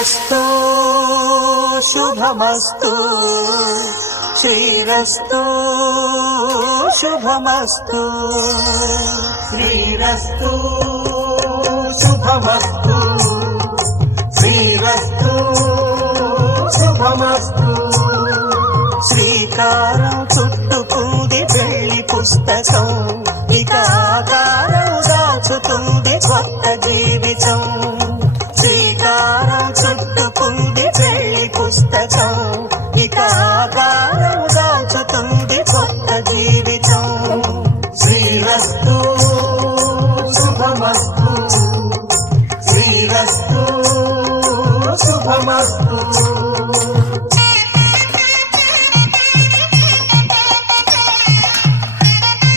శ్రీరస్తు శుభమస్తు శ్రీరస్తు శుభమస్తు శ్రీరస్తు శుభమస్తు శ్రీరస్తు శుభమస్తు శ్రీకారం చుట్టుకుంది పెళ్లి పుస్తకం ఇక ఆకారం దాచుతుంది కొత్త జీవితం శ్రీకారం చుట్టుకుంది పెళ్లి పుస్తకం ఇక